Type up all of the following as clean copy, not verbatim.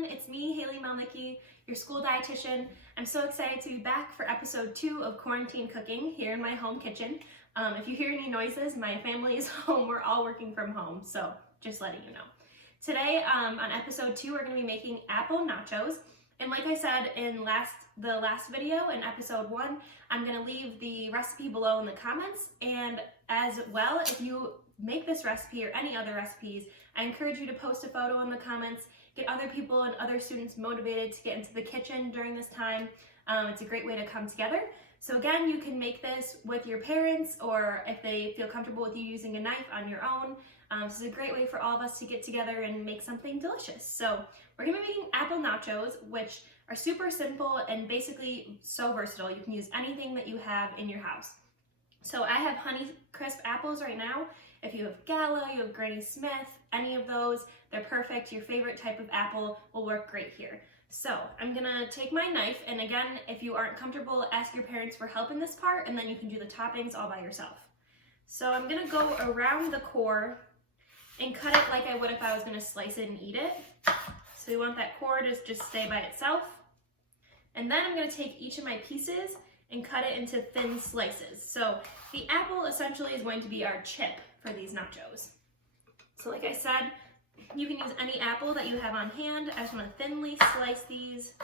everyone, it's me, Haley Melnicki, your school dietitian. I'm so excited to be back for episode 2 of Quarantine Cooking here in my home kitchen. If you hear any noises, my family is home. We're all working from home, so just letting you know. Today on episode 2, we're going to be making apple nachos. And like I said in the last video, in episode 1, I'm going to leave the recipe below in the comments. And as well, if you make this recipe or any other recipes, I encourage you to post a photo in the comments, get other people and other students motivated to get into the kitchen during this time. It's a great way to come together. So again, you can make this with your parents, or if they feel comfortable with you using a knife, on your own. This is a great way for all of us to get together and make something delicious. So we're gonna be making apple nachos, which are super simple and basically so versatile. You can use anything that you have in your house. So I have Honeycrisp apples right now. If you have Gala, you have Granny Smith, any of those, they're perfect. Your favorite type of apple will work great here. So I'm gonna take my knife, and again, if you aren't comfortable, ask your parents for help in this part, and then you can do the toppings all by yourself. So I'm gonna go around the core and cut it like I would if I was gonna slice it and eat it. So you want that core to just stay by itself. And then I'm gonna take each of my pieces and cut it into thin slices. So the apple essentially is going to be our chip for these nachos. So like I said, you can use any apple that you have on hand. I just want to thinly slice these.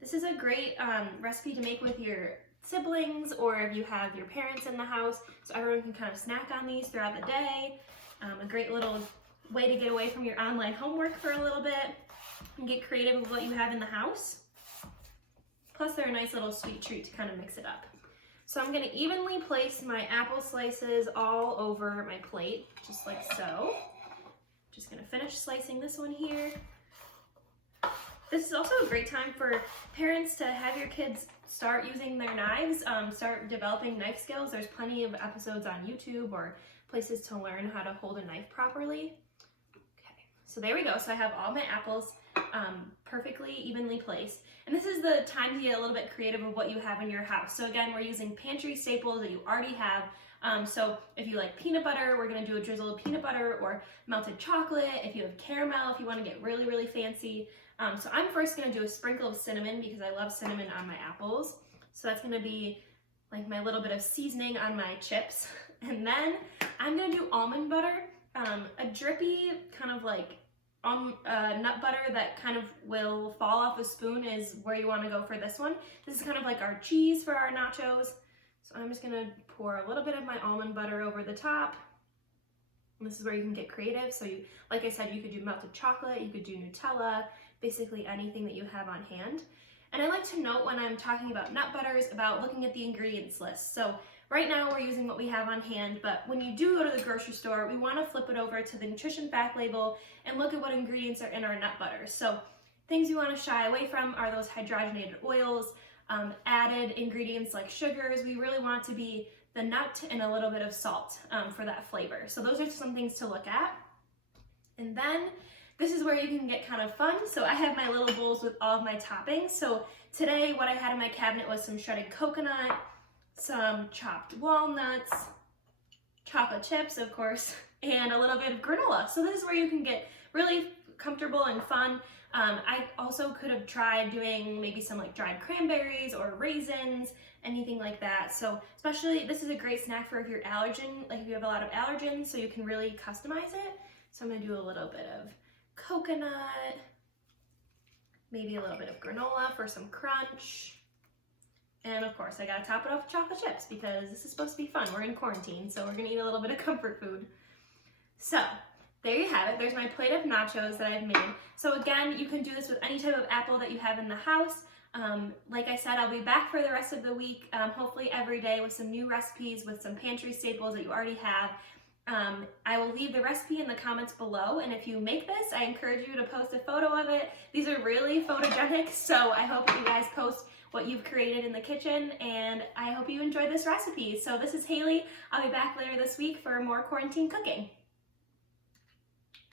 This is a great recipe to make with your siblings, or if you have your parents in the house, so everyone can kind of snack on these throughout the day. A great little way to get away from your online homework for a little bit and get creative with what you have in the house. Plus they're a nice little sweet treat to kind of mix it up. So I'm gonna evenly place my apple slices all over my plate, just like so. Just gonna finish slicing this one here. This is also a great time for parents to have your kids start using their knives, start developing knife skills. There's plenty of episodes on YouTube or places to learn how to hold a knife properly. Okay, so there we go. So I have all my apples perfectly evenly placed. And this is the time to get a little bit creative with what you have in your house. So again, we're using pantry staples that you already have. So if you like peanut butter, we're gonna do a drizzle of peanut butter or melted chocolate. If you have caramel, if you wanna get really, really fancy. So I'm first gonna do a sprinkle of cinnamon because I love cinnamon on my apples. So that's gonna be like my little bit of seasoning on my chips. And then I'm gonna do almond butter, a drippy kind of like nut butter that kind of will fall off a spoon is where you want to go for this one. This is kind of like our cheese for our nachos. So I'm just going to pour a little bit of my almond butter over the top. And this is where you can get creative. So you, like I said, you could do melted chocolate, you could do Nutella, basically anything that you have on hand. And I like to note when I'm talking about nut butters about looking at the ingredients list. So right now we're using what we have on hand, but when you do go to the grocery store, we want to flip it over to the nutrition fact label and look at what ingredients are in our nut butters. So things you want to shy away from are those hydrogenated oils, added ingredients like sugars. We really want to be the nut and a little bit of salt for that flavor. So those are some things to look at. And then this is where you can get kind of fun. So I have my little bowls with all of my toppings. So today what I had in my cabinet was some shredded coconut, some chopped walnuts, chocolate chips, of course, and a little bit of granola. So this is where you can get really comfortable and fun. I also could have tried doing maybe some like dried cranberries or raisins, anything like that. So especially, this is a great snack for if you're allergen, like if you have a lot of allergens, so you can really customize it. So I'm gonna do a little bit of coconut, maybe a little bit of granola for some crunch. And of course, I gotta top it off with chocolate chips because this is supposed to be fun. We're in quarantine, so we're gonna eat a little bit of comfort food. So there you have it. There's my plate of nachos that I've made. So again, you can do this with any type of apple that you have in the house. Like I said, I'll be back for the rest of the week, hopefully every day with some new recipes with some pantry staples that you already have. I will leave the recipe in the comments below, and if you make this, I encourage you to post a photo of it. These are really photogenic, so I hope that you guys post what you've created in the kitchen, and I hope you enjoy this recipe. So this is Haley. I'll be back later this week for more quarantine cooking.